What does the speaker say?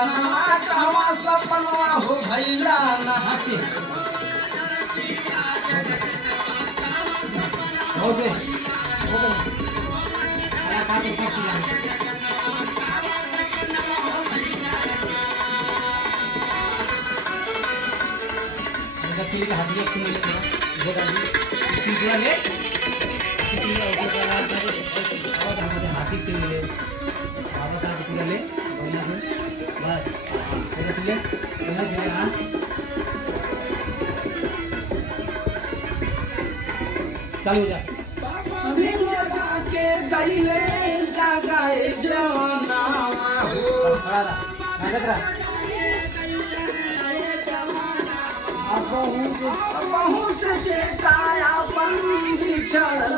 सजना कहवा सपनवा हो भैला ना अच्छे हो गए अरे कहाँ पे सब चीज़ सिले का हाथी अच्छी मिले वो डाली सीधा ले सीधा ऊपर का आवाज हमारे हाथी से मिले आवाज आके पूरा ले बढ़िया से बस ऐसे सिले बढ़िया से हाँ चालू हो जा अभी लगा के गईले जगाए जवाना हो बस खड़ा रहा नाटक रहा बहुत से चेताया बन बिछड़ल